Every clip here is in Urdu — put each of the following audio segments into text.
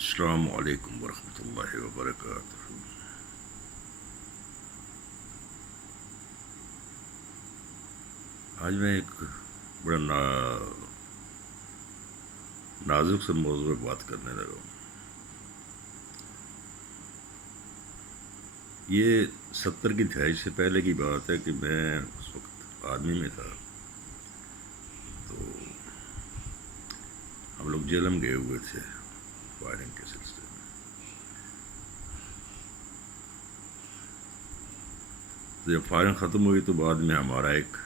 السلام علیکم ورحمۃ اللہ وبرکاتہ۔ آج میں ایک بڑا نازک سے موضوع پہ بات کرنے لگا ہوں۔ یہ 70 کی دہائی سے پہلے کی بات ہے کہ میں اس وقت آرمی میں تھا، تو ہم لوگ جیلم گئے ہوئے تھے فائرنگ کے سلسلے میں۔ تو جب فائرنگ ختم ہوئی تو بعد میں ہمارا ایک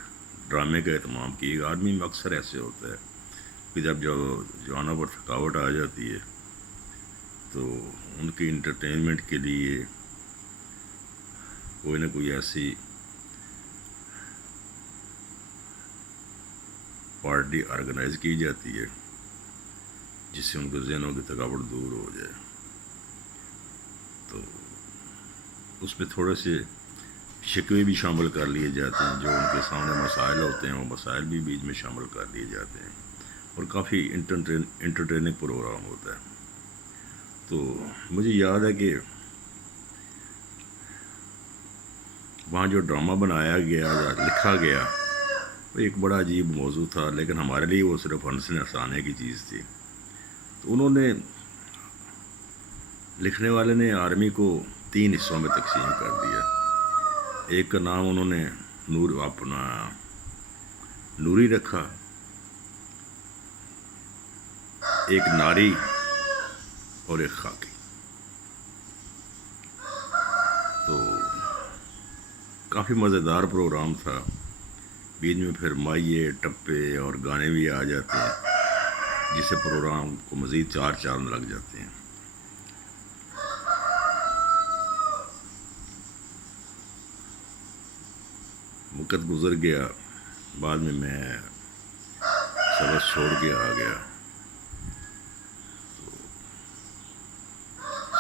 ڈرامے کا اہتمام کیا۔ آرمی میں اکثر ایسے ہوتا ہے کہ جب جوانوں پر تھکاوٹ آ جاتی ہے تو ان کی انٹرٹینمنٹ کے لیے کوئی نہ کوئی ایسی پارٹی آرگنائز کی جاتی ہے جس سے ان کے ذہنوں کی تھکاوٹ دور ہو جائے۔ تو اس میں تھوڑے سے شکوے بھی شامل کر لیے جاتے ہیں، جو ان کے سامنے مسائل ہوتے ہیں وہ مسائل بھی بیچ میں شامل کر لیے جاتے ہیں، اور کافی انٹرٹیننگ پروگرام ہوتا ہے۔ تو مجھے یاد ہے کہ وہاں جو ڈرامہ بنایا گیا یا لکھا گیا وہ ایک بڑا عجیب موضوع تھا، لیکن ہمارے لیے وہ صرف ہنسنے ہنسانے کی چیز تھی۔ تو انہوں نے، لکھنے والے نے، آرمی کو 3 حصوں میں تقسیم کر دیا۔ ایک کا نام انہوں نے نوری رکھا، ایک ناری اور ایک خاکی۔ تو کافی مزیدار پروگرام تھا۔ بیچ میں پھر مائیے ٹپے اور گانے بھی آ جاتے ہیں، جس سے پروگرام کو مزید 4 چاند لگ جاتے ہیں۔ وقت گزر گیا، بعد میں سبق چھوڑ کے آ گیا،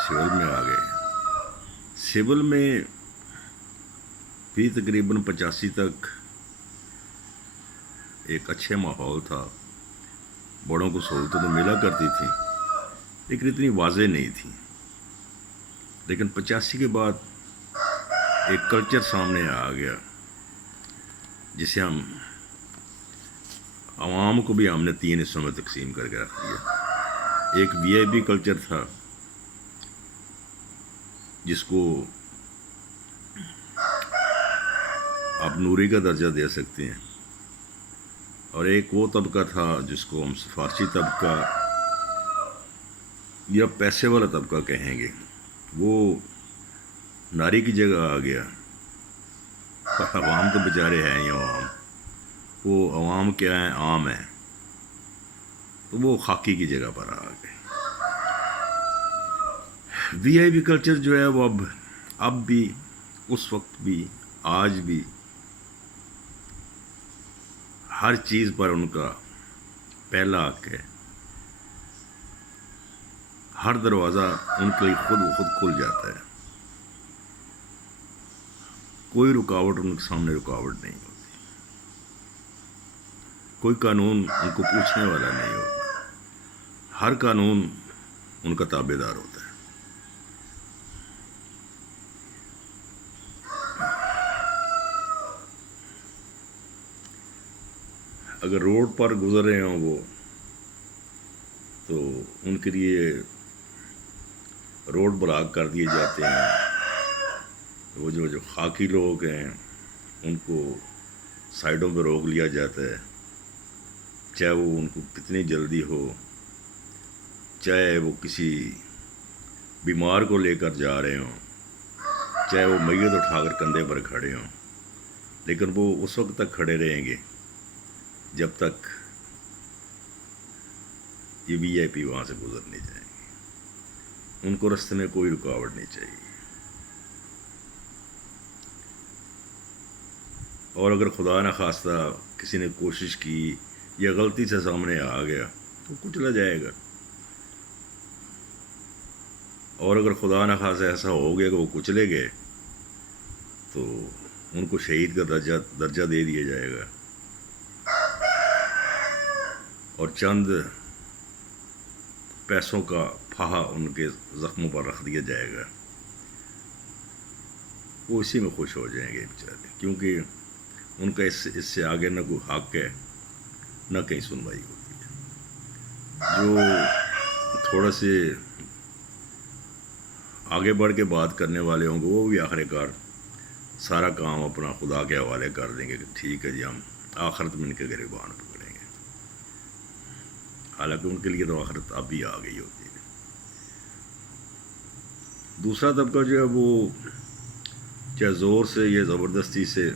سول میں آ گئے۔ سول میں بھی تقریباً 85 تک ایک اچھے ماحول تھا، بڑوں کو سہولتیں تو ملا کرتی تھیں لیکن اتنی واضح نہیں تھی۔ لیکن 85 کے بعد ایک کلچر سامنے آ گیا جسے ہم عوام کو بھی ہم نے 3 حصوں میں تقسیم کر کے رکھ دیا۔ ایک وی آئی پی کلچر تھا جس کو آپ نوری کا درجہ دے سکتے ہیں، اور ایک وہ طبقہ تھا جس کو ہم سفارشی طبقہ یا پیسے والا طبقہ کہیں گے۔ وہ ناری کی جگہ آ گیا۔ عوام تو بیچارے ہیں ہی عوام، وہ عوام کیا ہیں، عام ہیں، تو وہ خاکی کی جگہ پر آ گئے۔ وی آئی پی کلچر جو ہے وہ اب بھی، اس وقت بھی، آج بھی ہر چیز پر ان کا پہلا حق ہے۔ ہر دروازہ ان کے لیے خود بخود کھل جاتا ہے، کوئی رکاوٹ ان کے سامنے رکاوٹ نہیں ہوتی، کوئی قانون ان کو پوچھنے والا نہیں ہوتا، ہر قانون ان کا تابع دار ہوتا ہے۔ اگر روڈ پر گزر رہے ہوں وہ، تو ان کے لیے روڈ بلاک کر دیے جاتے ہیں۔ وہ جو خاکی لوگ ہیں ان کو سائڈوں پہ روک لیا جاتا ہے، چاہے وہ ان کو کتنی جلدی ہو، چاہے وہ کسی بیمار کو لے کر جا رہے ہوں، چاہے وہ میت اٹھا کر کندھے پر کھڑے ہوں، لیکن وہ اس وقت تک کھڑے رہیں گے جب تک یہ وی آئی پی وہاں سے گزر نہیں جائیں گے۔ ان کو راستے میں کوئی رکاوٹ نہیں چاہیے، اور اگر خدا نخواستہ کسی نے کوشش کی یا غلطی سے سامنے آ گیا تو کچلا جائے گا، اور اگر خدا نخواستہ ایسا ہو گیا کہ وہ کچلے گئے تو ان کو شہید کا درجہ دے دیا جائے گا۔ اور چند پیسوں کا پھاہا ان کے زخموں پر رکھ دیا جائے گا، وہ اسی میں خوش ہو جائیں گے بیچارے، کیونکہ ان کا اس سے آگے نہ کوئی حق ہے نہ کہیں سنوائی ہوتی ہے۔ جو تھوڑا سے آگے بڑھ کے بات کرنے والے ہوں گے وہ بھی آخر کار سارا کام اپنا خدا کے حوالے کر دیں گے کہ ٹھیک ہے جی، ہم آخرت میں ان کے گریبان پکڑیں گے، حالانکہ ان کے لیے تو آخرت اب بھی آ گئی ہوتی ہے۔ دوسرا طبقہ جو ہے وہ چاہے زور سے یا زبردستی سے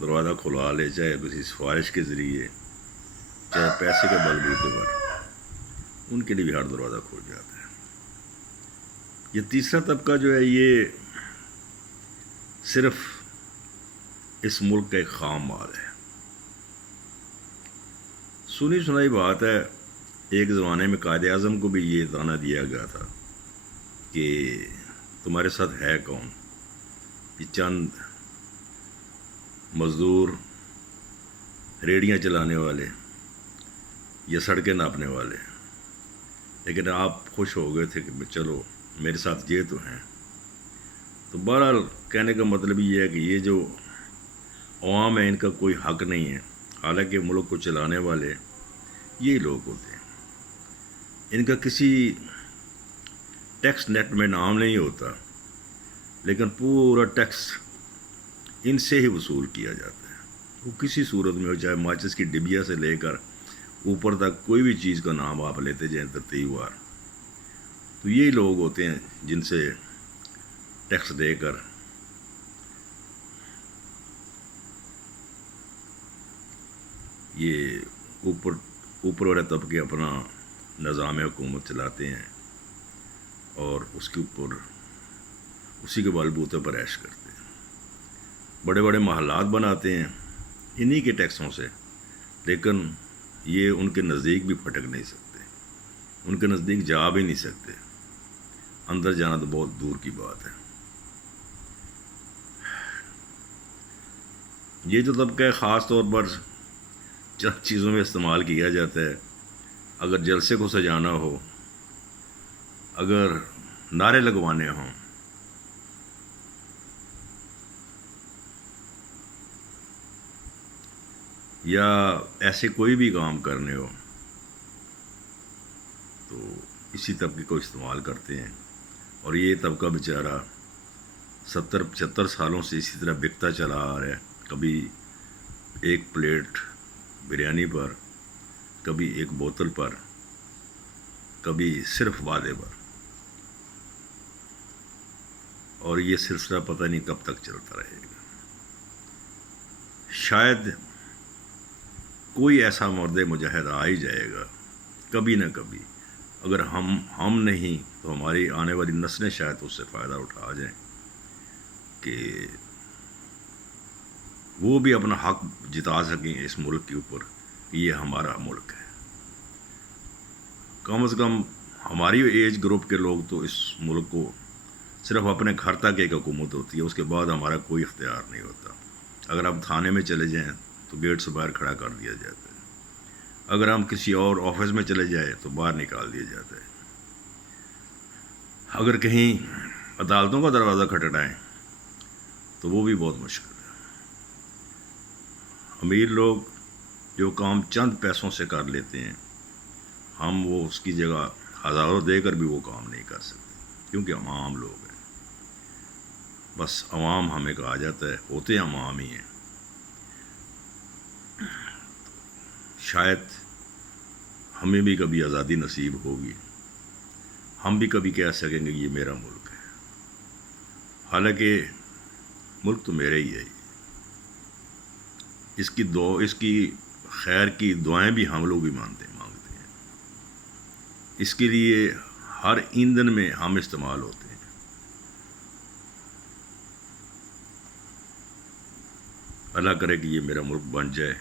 دروازہ کھلوا لے، چاہے کسی سفارش کے ذریعے، چاہے پیسے کے بلبوتے پر، ان کے لیے بھی ہر دروازہ کھل جاتا ہے۔ یہ تیسرا طبقہ جو ہے یہ صرف اس ملک کا ایک خام مال ہے۔ سنی سنائی بات ہے، ایک زمانے میں قائد اعظم کو بھی یہ طعنہ دیا گیا تھا کہ تمہارے ساتھ ہے کون؟ یہ چند مزدور، ریڑیاں چلانے والے یا سڑکیں ناپنے والے، لیکن آپ خوش ہو گئے تھے کہ چلو میرے ساتھ یہ تو ہیں۔ تو بہرحال کہنے کا مطلب یہ ہے کہ یہ جو عوام ہے ان کا کوئی حق نہیں ہے، حالانکہ ملک کو چلانے والے یہی لوگ ہوتے ہیں۔ ان کا کسی ٹیکس نیٹ میں نام نہیں ہوتا، لیکن پورا ٹیکس ان سے ہی وصول کیا جاتا ہے، وہ کسی صورت میں ہو، چاہے ماچس کی ڈبیا سے لے کر اوپر تک کوئی بھی چیز کا نام آپ لیتے جائیں ترتیب وار، تو یہی لوگ ہوتے ہیں جن سے ٹیکس دے کر یہ اوپر والے طبقے اپنا نظام حکومت چلاتے ہیں اور اس کے اوپر اسی کے بلبوتے پر عیش کرتے ہیں، بڑے بڑے محلات بناتے ہیں انہی کے ٹیکسوں سے، لیکن یہ ان کے نزدیک بھی پھٹک نہیں سکتے، ان کے نزدیک جا بھی نہیں سکتے، اندر جانا تو بہت دور کی بات ہے۔ یہ جو طبقہ ہے خاص طور پر چند چیزوں میں استعمال کیا جاتا ہے۔ اگر جلسے کو سجانا ہو، اگر نعرے لگوانے ہوں، یا ایسے کوئی بھی کام کرنے ہو تو اسی طبقے کو استعمال کرتے ہیں، اور یہ طبقہ بیچارہ 70-75 سالوں سے اسی طرح بکتا چلا آ رہا ہے، کبھی ایک پلیٹ بریانی پر، کبھی ایک بوتل پر، کبھی صرف وعدے پر، اور یہ سلسلہ پتہ نہیں کب تک چلتا رہے گا۔ شاید کوئی ایسا مرد مجاہد آ ہی جائے گا کبھی نہ کبھی، اگر ہم نہیں تو ہماری آنے والی نسلیں شاید اس سے فائدہ اٹھا جائیں کہ وہ بھی اپنا حق جتا سکیں اس ملک کے اوپر کہ یہ ہمارا ملک ہے۔ کم از کم ہماری ایج گروپ کے لوگ تو اس ملک کو صرف اپنے گھر تک ایک حکومت ہوتی ہے، اس کے بعد ہمارا کوئی اختیار نہیں ہوتا۔ اگر آپ تھانے میں چلے جائیں تو گیٹ سے باہر کھڑا کر دیا جاتا ہے، اگر ہم کسی اور آفس میں چلے جائیں تو باہر نکال دیا جاتا ہے، اگر کہیں عدالتوں کا دروازہ کھٹکھٹائیں تو وہ بھی بہت مشکل ہے۔ امیر لوگ جو کام چند پیسوں سے کر لیتے ہیں، ہم وہ اس کی جگہ ہزاروں دے کر بھی وہ کام نہیں کر سکتے، کیونکہ ہم عام لوگ ہیں۔ بس عوام ہمیں کہا جاتا ہے، ہوتے ہم عام ہی ہیں۔ شاید ہمیں بھی کبھی آزادی نصیب ہوگی، ہم بھی کبھی کہہ سکیں گے یہ میرا ملک ہے، حالانکہ ملک تو میرا ہی ہے۔ اس کی خیر کی دعائیں بھی ہم لوگ ہی مانگتے ہیں۔ اس کے لیے ہر ایندھن میں ہم استعمال ہوتے ہیں۔ اللہ کرے کہ یہ میرا ملک بن جائے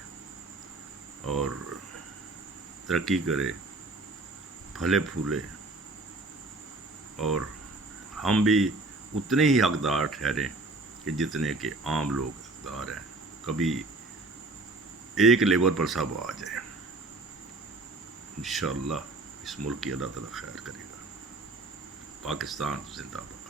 اور ترقی کرے، پھلے پھولے، اور ہم بھی اتنے ہی حقدار ٹھہریں کہ جتنے کہ عام لوگ حقدار ہیں، کبھی ایک لیول پر سب آ جائے۔ انشاءاللہ اس ملک کی اللہ تعالیٰ خیر کرے گا۔ پاکستان زندہ باد۔